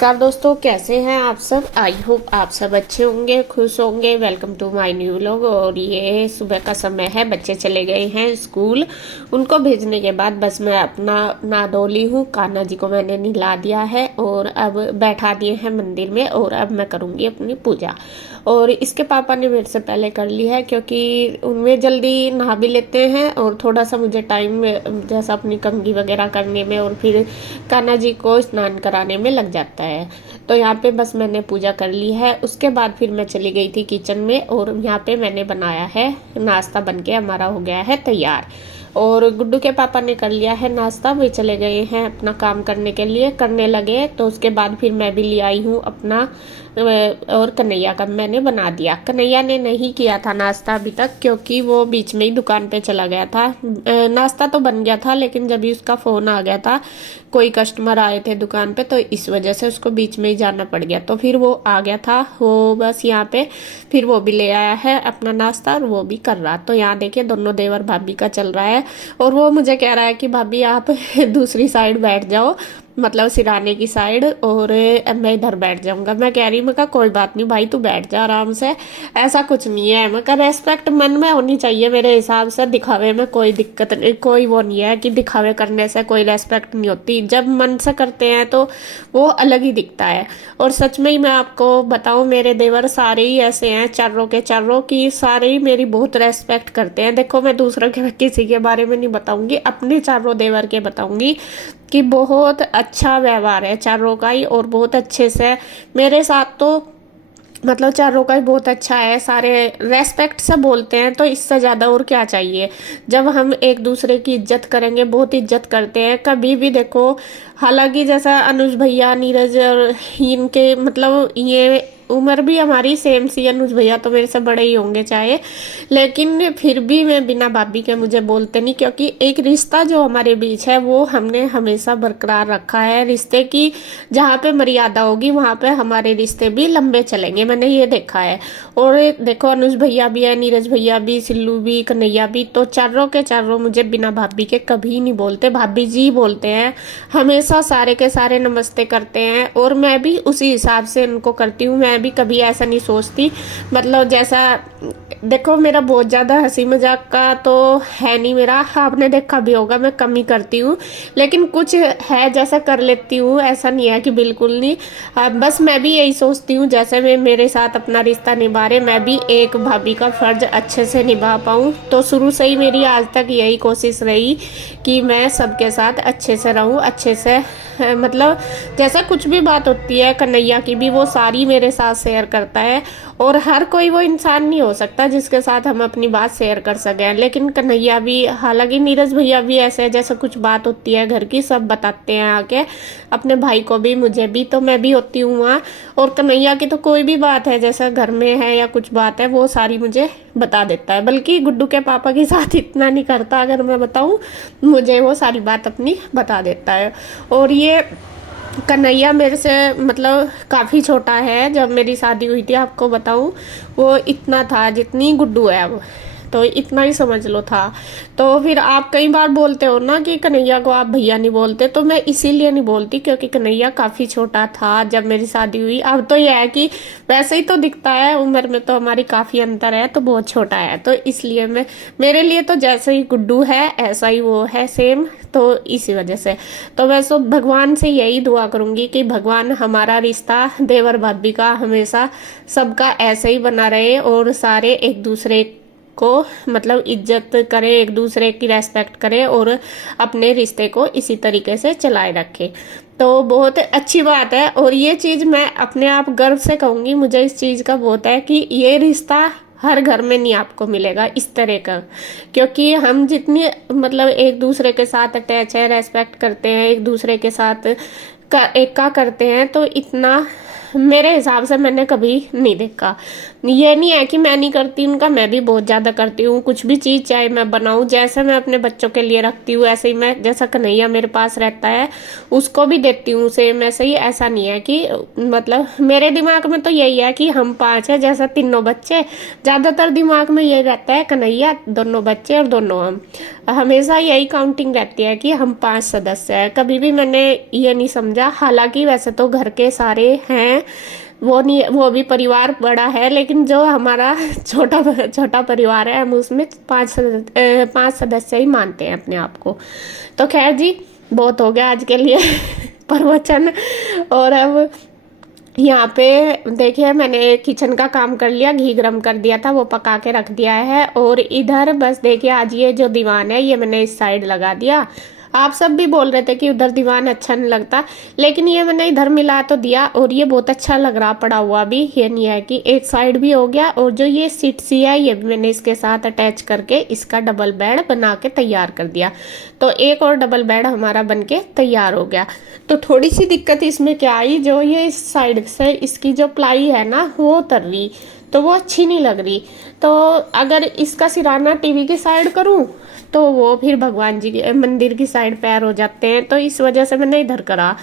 नमस्कार दोस्तों, कैसे हैं आप सब। आई होप आप सब अच्छे होंगे, खुश होंगे। Welcome to my new vlog. और ये सुबह का समय है, बच्चे चले गए हैं स्कूल। उनको भेजने के बाद बस मैं अपना नहा धो ली हूँ। कान्हा जी को मैंने नहला दिया है और अब बैठा दिए हैं मंदिर में, और अब मैं करूँगी अपनी पूजा। और इसके पापा ने मेरे से पहले कर ली है, क्योंकि उनमें जल्दी नहा भी लेते हैं और थोड़ा सा मुझे टाइम जैसा अपनी कंघी वगैरह करने में और फिर कान्हा जी को स्नान कराने में लग जाता है। तो यहाँ पे बस मैंने पूजा कर ली है। उसके बाद फिर मैं चली गई थी किचन में, और यहाँ पे मैंने बनाया है नाश्ता। बनके हमारा हो गया है तैयार, और गुड्डू के पापा ने कर लिया है नाश्ता। वे चले गए हैं अपना काम करने के लिए, करने लगे। तो उसके बाद फिर मैं भी ले आई हूँ अपना, और कन्हैया का मैंने बना दिया। कन्हैया ने नहीं किया था नाश्ता अभी तक, क्योंकि वो बीच में ही दुकान पे चला गया था। नाश्ता तो बन गया था, लेकिन जब ही उसका फ़ोन आ गया था, कोई कस्टमर आए थे दुकान पे, तो इस वजह से उसको बीच में ही जाना पड़ गया। तो फिर वो आ गया था, वो बस यहाँ पे फिर वो भी ले आया है अपना नाश्ता, और वो भी कर रहा। तो यहाँ देखिए दोनों देवर भाभी का चल रहा है, और वो मुझे कह रहा है कि भाभी आप दूसरी साइड बैठ जाओ, मतलब सिराने की साइड, और मैं इधर बैठ जाऊंगा। मैं कह रही, मैं कहा कोई बात नहीं भाई, तू बैठ जा आराम से, ऐसा कुछ नहीं है। मैं कहा रेस्पेक्ट मन में होनी चाहिए मेरे हिसाब से। दिखावे में कोई दिक्कत नहीं, कोई वो नहीं है कि दिखावे करने से कोई रेस्पेक्ट नहीं होती। जब मन से करते हैं तो वो अलग ही दिखता है। और सच में ही मैं आपको बताऊं, मेरे देवर सारे ही ऐसे हैं, चारों के चारों की सारे ही मेरी बहुत रेस्पेक्ट करते हैं। देखो मैं दूसरों के किसी के बारे में नहीं बताऊंगी, अपने चारों देवर के बताऊंगी कि बहुत अच्छा व्यवहार है चारों का ही, और बहुत अच्छे से मेरे साथ तो मतलब चारों का ही बहुत अच्छा है। सारे रेस्पेक्ट से बोलते हैं, तो इससे ज़्यादा और क्या चाहिए। जब हम एक दूसरे की इज्जत करेंगे, बहुत इज्जत करते हैं कभी भी। देखो हालांकि जैसा अनुज भैया, नीरज और इनके मतलब ये उम्र भी हमारी सेम सी। अनुज भैया तो मेरे से बड़े ही होंगे चाहे, लेकिन फिर भी मैं बिना भाभी के मुझे बोलते नहीं, क्योंकि एक रिश्ता जो हमारे बीच है वो हमने हमेशा बरकरार रखा है। रिश्ते की जहाँ पे मर्यादा होगी वहाँ पे हमारे रिश्ते भी लंबे चलेंगे, मैंने ये देखा है। और देखो अनुज भैया भी है, नीरज भैया भी, सिल्लू भी, कन्हैया भी, तो चारों के चारों मुझे बिना भाभी के कभी नहीं बोलते, भाभी जी बोलते हैं हमेशा। सारे के सारे नमस्ते करते हैं, और मैं भी उसी हिसाब से उनको करती हूँ। मैं भी कभी ऐसा नहीं सोचती, मतलब जैसा देखो मेरा बहुत ज़्यादा हंसी मजाक का तो है नहीं मेरा, आपने देखा भी होगा मैं कम ही करती हूँ, लेकिन कुछ है जैसा कर लेती हूँ, ऐसा नहीं है कि बिल्कुल नहीं। बस मैं भी यही सोचती हूँ जैसे मैं मेरे साथ अपना रिश्ता निभा रहे, मैं भी एक भाभी का फर्ज अच्छे से निभा पाऊँ। तो शुरू से ही मेरी आज तक यही कोशिश रही कि मैं सबके साथ अच्छे से रहूँ, अच्छे से मतलब जैसा कुछ भी बात होती है कन्हैया की भी वो सारी मेरे साथ शेयर करता है। और हर कोई वो इंसान नहीं हो सकता जिसके साथ हम अपनी बात शेयर कर सकें, लेकिन कन्हैया भी, हालांकि नीरज भैया भी ऐसे है, जैसे कुछ बात होती है घर की सब बताते हैं आके अपने भाई को भी, मुझे भी, तो मैं भी होती हूँ वहाँ। और कन्हैया की तो कोई भी बात है जैसा घर में है या कुछ बात है वो सारी मुझे बता देता है। बल्कि गुड्डू के पापा के साथ इतना नहीं करता, अगर मैं बताऊँ, मुझे वो सारी बात अपनी बता देता है। और ये कन्हैया मेरे से मतलब काफ़ी छोटा है। जब मेरी शादी हुई थी आपको बताऊं, वो इतना था जितनी गुड्डू है अब, तो इतना ही समझ लो था। तो फिर आप कई बार बोलते हो ना कि कन्हैया को आप भैया नहीं बोलते, तो मैं इसीलिए नहीं बोलती क्योंकि कन्हैया काफ़ी छोटा था जब मेरी शादी हुई। अब तो यह है कि वैसे ही तो दिखता है, उम्र में तो हमारी काफ़ी अंतर है, तो बहुत छोटा है, तो इसलिए मैं, मेरे लिए तो जैसे ही गुड्डू है ऐसा ही वो है सेम। तो इसी वजह से तो मैं तो भगवान से यही दुआ करूंगी कि भगवान हमारा रिश्ता देवर भाभी का हमेशा सबका ऐसे ही बना रहे, और सारे एक दूसरे को मतलब इज्जत करें, एक दूसरे की रेस्पेक्ट करें, और अपने रिश्ते को इसी तरीके से चलाए रखें। तो बहुत अच्छी बात है, और ये चीज़ मैं अपने आप गर्व से कहूँगी, मुझे इस चीज़ का बहुत है कि ये रिश्ता हर घर में नहीं आपको मिलेगा इस तरह का। क्योंकि हम जितनी मतलब एक दूसरे के साथ अटैच है, रेस्पेक्ट करते हैं, एक दूसरे के साथ का एक का करते हैं, तो इतना मेरे हिसाब से मैंने कभी नहीं देखा। ये नहीं है कि मैं नहीं करती उनका, मैं भी बहुत ज़्यादा करती हूँ। कुछ भी चीज़ चाहे मैं बनाऊँ, जैसे मैं अपने बच्चों के लिए रखती हूँ ऐसे ही मैं, जैसा कन्हैया मेरे पास रहता है उसको भी देती हूँ सेम ऐसे ही। ऐसा नहीं है कि मतलब मेरे दिमाग में तो यही है कि हम 5 है, जैसा तीनों बच्चे, ज़्यादातर दिमाग में यही रहता है कन्हैया, दोनों बच्चे और दोनों हम, हमेशा यही काउंटिंग रहती है कि हम 5 सदस्य हैं। कभी भी मैंने ये नहीं समझा, हालांकि वैसे तो घर के सारे हैं, वो नहीं, वो भी परिवार बड़ा है, लेकिन जो हमारा छोटा छोटा परिवार है हम उसमें 5 सदस्य ही मानते हैं अपने आप को। तो खैर जी, बहुत हो गया आज के लिए प्रवचन। और अब यहाँ पे देखिए मैंने किचन का काम कर लिया, घी गरम कर दिया था, वो पका के रख दिया है। और इधर बस देखिए आज ये जो दीवान है ये मैंने इस साइड लगा दिया। आप सब भी बोल रहे थे कि उधर दीवान अच्छा नहीं लगता, लेकिन ये मैंने इधर मिला तो दिया और ये बहुत अच्छा लग रहा पड़ा हुआ भी। ये नहीं है कि एक साइड भी हो गया। और जो ये सीट सी है ये भी मैंने इसके साथ अटैच करके इसका डबल बेड बना के तैयार कर दिया। तो एक और डबल बेड हमारा बन के तैयार हो गया। तो थोड़ी सी दिक्कत इसमें क्या आई, जो ये इस साइड से इसकी जो प्लाई है ना वो उतर रही, तो वो अच्छी नहीं लग रही। तो अगर इसका सिराना टीवी की साइड करूं तो वो फिर भगवान जी के मंदिर की साइड पैर हो जाते हैं, तो इस वजह से मैंने इधर करा।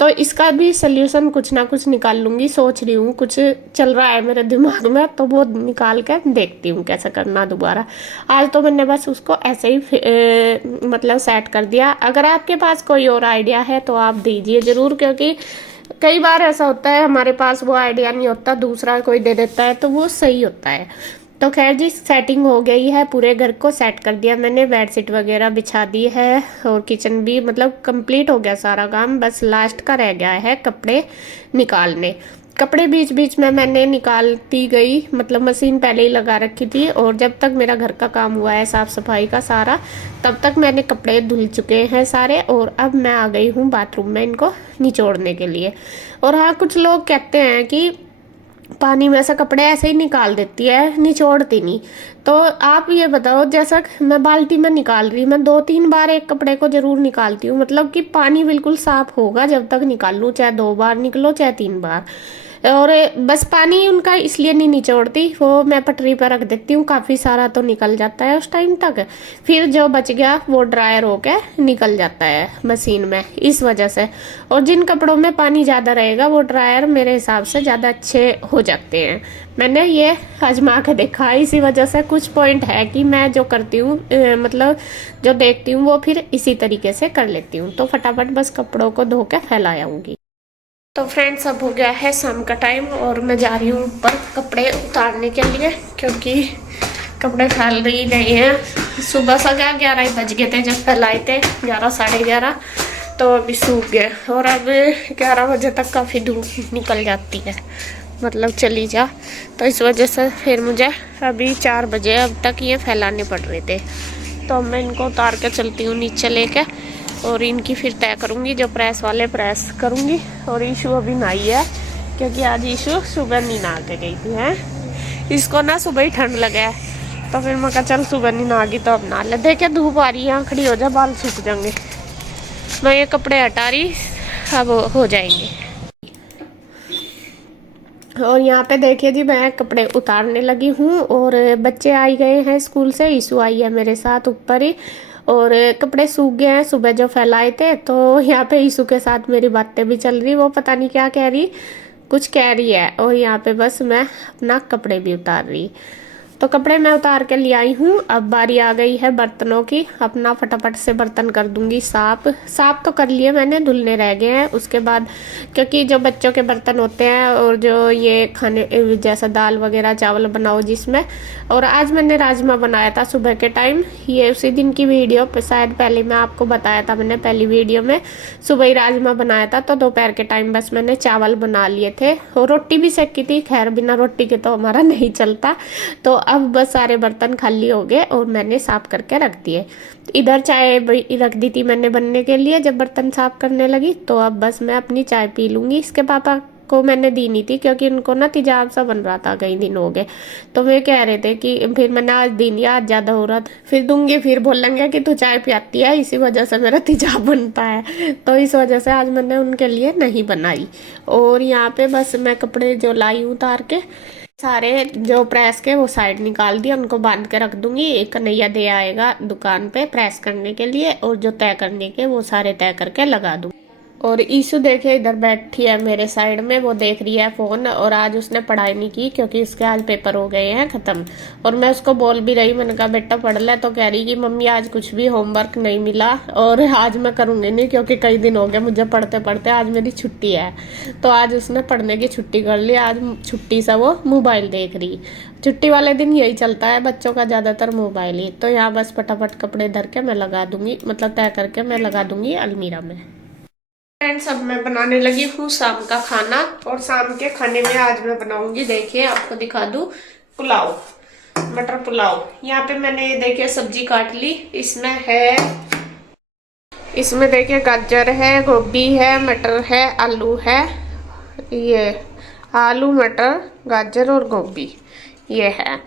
तो इसका भी सल्यूशन कुछ ना कुछ निकाल लूंगी, सोच रही हूँ, कुछ चल रहा है मेरे दिमाग में, तो वो निकाल कर देखती हूँ कैसे करना दोबारा। आज तो मैंने बस उसको ऐसे ही मतलब सेट कर दिया। अगर आपके पास कोई और आइडिया है तो आप दीजिए ज़रूर, क्योंकि कई बार ऐसा होता है हमारे पास वो आइडिया नहीं होता, दूसरा कोई दे देता है तो वो सही होता है। तो खैर जी, सेटिंग हो गई है, पूरे घर को सेट कर दिया मैंने, बेडशीट वगैरह बिछा दी है और किचन भी मतलब कंप्लीट हो गया सारा काम। बस लास्ट का रह गया है कपड़े निकालने। कपड़े बीच बीच में मैंने निकालती गई, मतलब मशीन पहले ही लगा रखी थी, और जब तक मेरा घर का काम हुआ है साफ सफाई का सारा, तब तक मैंने कपड़े धुल चुके हैं सारे। और अब मैं आ गई हूँ बाथरूम में इनको निचोड़ने के लिए। और हाँ, कुछ लोग कहते हैं कि पानी में से कपड़े ऐसे ही निकाल देती है, निचोड़ती नहीं। तो आप ये बताओ, जैसा मैं बाल्टी में निकाल रही, मैं 2-3 बार एक कपड़े को जरूर निकालती हूँ, मतलब कि पानी बिल्कुल साफ होगा जब तक निकाल लूँ, चाहे 2 बार निकलो चाहे 3 बार। और बस पानी उनका इसलिए नहीं निचोड़ती, वो मैं पटरी पर रख देती हूँ, काफ़ी सारा तो निकल जाता है उस टाइम तक, फिर जो बच गया वो ड्रायर होके निकल जाता है मशीन में, इस वजह से। और जिन कपड़ों में पानी ज़्यादा रहेगा वो ड्रायर मेरे हिसाब से ज़्यादा अच्छे हो जाते हैं। मैंने ये आजमा के देखा, इसी वजह से कुछ पॉइंट है कि मैं जो करती हूँ मतलब जो देखती हूँ वो फिर इसी तरीके से कर लेती हूँ। तो फटाफट बस कपड़ों को धो के फैला आऊँगी। तो फ्रेंड्स, अब हो गया है शाम का टाइम और मैं जा रही हूँ ऊपर कपड़े उतारने के लिए, क्योंकि कपड़े फैल रही नहीं हैं। सुबह से 11 बज गए थे जब फैलाए थे, 11 साढ़े 11, तो अभी सूख गए। और अब 11 बजे तक काफ़ी धूप निकल जाती है, मतलब चली जा, तो इस वजह से फिर मुझे अभी 4 बजे अब तक ये फैलाने पड़ रहे थे। तो मैं इनको उतार के चलती हूँ नीचे लेके, और इनकी फिर तय करूँगी, जो प्रेस वाले प्रेस करूँगी। और ईशु अभी नहाई है, क्योंकि आज ईशु सुबह नहीं नहा के गई थी, हैं इसको ना सुबह ही ठंड लगा है, तो फिर मैं कहा चल सुबह नहीं नहा गई तो अब नहा ले। देखे धूप आ रही है, यहाँ खड़ी हो जा, बाल सूख जाएंगे। मैं ये कपड़े हटा रही, अब हो जाएंगे। और यहाँ पे देखिए जी, मैं कपड़े उतारने लगी हूँ और बच्चे आई गए हैं स्कूल से, ईशु आई है मेरे साथ ऊपर ही, और कपड़े सूख गए हैं सुबह जो फैलाए थे। तो यहाँ पे ईशु के साथ मेरी बातें भी चल रही, वो पता नहीं क्या कह रही, कुछ कह रही है, और यहाँ पे बस मैं अपना कपड़े भी उतार रही। तो कपड़े मैं उतार के ले आई हूँ। अब बारी आ गई है बर्तनों की, अपना फटाफट से बर्तन कर दूंगी साफ। साफ तो कर लिए मैंने, धुलने रह गए हैं उसके बाद, क्योंकि जो बच्चों के बर्तन होते हैं और जो ये खाने जैसा दाल वगैरह चावल बनाओ जिसमें। और आज मैंने राजमा बनाया था सुबह के टाइम, ये उसी दिन की वीडियो शायद पहले मैं आपको बताया था, मैंने पहली वीडियो में सुबह ही राजमा बनाया था। तो दोपहर के टाइम बस मैंने चावल बना लिए थे और रोटी भी सेकी थी, खैर बिना रोटी के तो हमारा नहीं चलता। तो अब बस सारे बर्तन खाली हो गए और मैंने साफ करके रख दिए। इधर चाय रख दी थी मैंने बनने के लिए, जब बर्तन साफ करने लगी, तो अब बस मैं अपनी चाय पी लूँगी। इसके पापा को मैंने दी नहीं थी क्योंकि उनको ना तेजाब सा बन रहा था, कई दिन हो गए। तो वे कह रहे थे कि फिर मैंने आज दी नहीं, आज ज़्यादा हो रहा था, फिर दूंगी, फिर बोलेंगे कि तू चाय पियाती है, इसी वजह से मेरा तेजाब बनता है। तो इस वजह से आज मैंने उनके लिए नहीं बनाई। और यहाँ पे बस मैं कपड़े जो लाई हूँ उतार के सारे जो प्रेस के वो साइड निकाल दिया, उनको बांध के रख दूंगी। एक कन्हैया दे आएगा दुकान पे प्रेस करने के लिए, और जो तय करने के वो सारे तय करके लगा दूंगी। और ईशु देखे इधर बैठी है मेरे साइड में, वो देख रही है फोन। और आज उसने पढ़ाई नहीं की क्योंकि उसके आज पेपर हो गए हैं खत्म। और मैं उसको बोल भी रही, मैंने कहा बेटा पढ़ ले, तो कह रही कि मम्मी आज कुछ भी होमवर्क नहीं मिला और आज मैं करूंगी नहीं क्योंकि कई दिन हो गए मुझे पढ़ते पढ़ते, आज मेरी छुट्टी है। तो आज उसने पढ़ने की छुट्टी कर ली, आज छुट्टी से वो मोबाइल देख रही। छुट्टी वाले दिन यही चलता है बच्चों का, ज्यादातर मोबाइल ही। तो यहाँ बस फटाफट कपड़े धर के मैं लगा दूंगी, मतलब तय करके मैं लगा दूंगी अलमीरा में। फ्रेंड्स, अब मैं बनाने लगी हूँ शाम का खाना। और शाम के खाने में आज मैं बनाऊंगी, देखिए आपको दिखा दूं, पुलाव, मटर पुलाव। यहाँ पे मैंने ये देखिए सब्जी काट ली। इसमें देखिए गाजर है, गोभी है, मटर है, आलू है। ये आलू, मटर, गाजर और गोभी ये है।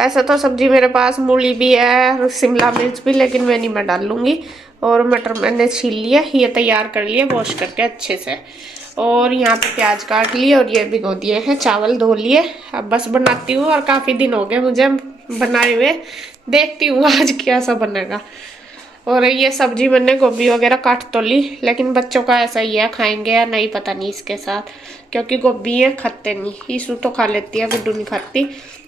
ऐसा तो सब्जी मेरे पास मूली भी है, शिमला मिर्च भी, लेकिन मैं नहीं, मैं डाल लूंगी। और मटर मैंने छील लिया, ये तैयार कर लिए वॉश करके अच्छे से। और यहाँ पे प्याज काट लिए और ये भिगो दिए हैं, चावल धो लिए। अब बस बनाती हूँ, और काफ़ी दिन हो गए मुझे बनाए हुए, देखती हूँ आज कैसा बनेगा। और ये सब्जी मैंने गोभी वगैरह काट तो ली, लेकिन बच्चों का ऐसा ही है, खाएंगे या नहीं पता नहीं इसके साथ, क्योंकि गोभी है खाते नहीं। ईशु तो खा लेती है, गुड्डू नहीं खाती।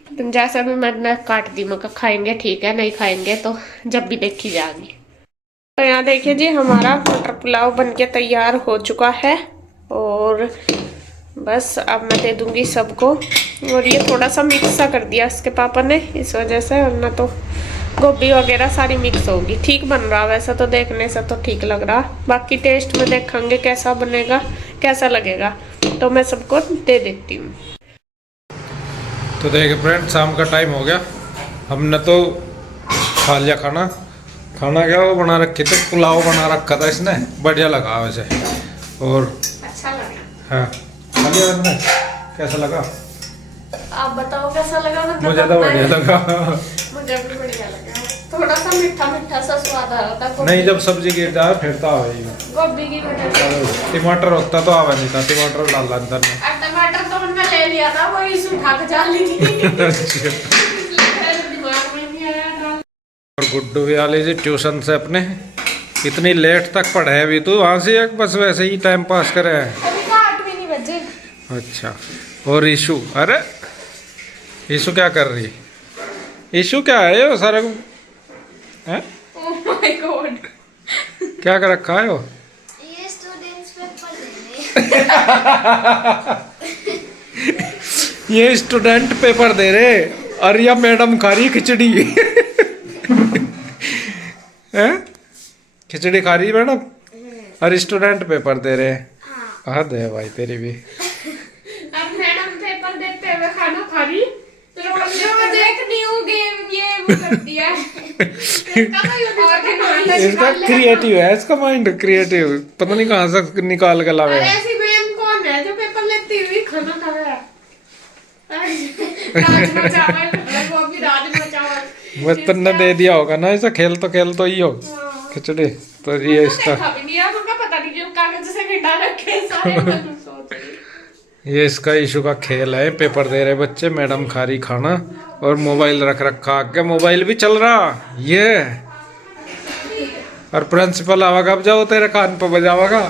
तो जैसा भी मैंने काट दी, मैं खाएंगे ठीक है, नहीं खाएंगे तो जब भी देखी जाएगी। तो यहाँ देखिए जी, हमारा मटर पुलाव बनके तैयार हो चुका है। और बस अब मैं दे दूंगी सबको। और ये थोड़ा सा मिक्स सा कर दिया इसके पापा ने, इस वजह से, वरना तो गोभी वगैरह सारी मिक्स होगी। ठीक बन रहा, वैसा तो देखने से तो ठीक लग रहा, बाकी टेस्ट में देखेंगे कैसा बनेगा, कैसा लगेगा। तो मैं सबको दे देती हूँ। तो देखिए फ्रेंड, शाम का टाइम हो गया, हमने तो खा लिया खाना। खाना क्या वो बना रखी थी, पुलाव बना रखा था इसने, बढ़िया लगा वैसे। और अच्छा लगा, हाँ खा लिया हमने, कैसा लगा आप बताओ कैसा लगा? मुझे तो बढ़िया लगा। मुझे भी बढ़िया लगा, थोड़ा सा मीठा मीठा सा स्वाद आ रहा था। नहीं, जब सब्जी गिर जाए फिर तो आवे ही। गोभी की वजह से टमाटर होता तो आवे नहीं था, टमाटर डाल अंदर में। टमाटर तो मैंने ले लिया था, वो इस उठा के जा ली थी। और गुड्डू भी आ लीजिए ट्यूशन से अपने, इतनी लेट तक पढ़े अभी तो, वहाँ से बस वैसे ही टाइम पास करे हैं। अभी तो 8 भी नहीं बजे। अच्छा, और ईशु, अरे ईशु क्या कर रही? ईशु क्या है वो सारा को हैं? ओह माय गॉड, क्या कर रखा है वो? ये स्टूडेंट्स पेपर दे रहे। ये स्टूडेंट पेपर दे रहे, और या मैडम खा रही खिचड़ी। हैं? खिचड़ी खा रही मैडम, और स्टूडेंट पेपर दे रहे। हाँ दे भाई तेरी भी। अब मैडम पेपर देते हुए खाना खा रही, रोज एक न्यू गेम ये वो करती है। इसका क्रिएटिव है, इसका माइंड क्रिएटिव, पता नहीं कहाँ से निकाल के लावे। ऐसी मैम कौन है जो पेपर लेती हुई खाना खा रहा है? राजमा चावल, गोभी राजमा चावल बस तुमने दे दिया होगा ना, ऐसा खेल तो ही हो खिचड़ी। तो ये इसका पता नहीं क्यों कागज से मिटा रखे सारे। ये इसका इशू का खेल है, पेपर दे रहे बच्चे, मैडम खा रही खाना और मोबाइल रख रखा आगे, मोबाइल भी चल रहा ये। और प्रिंसिपल आवागा, अब जाओ तेरे कान पर बजावागा।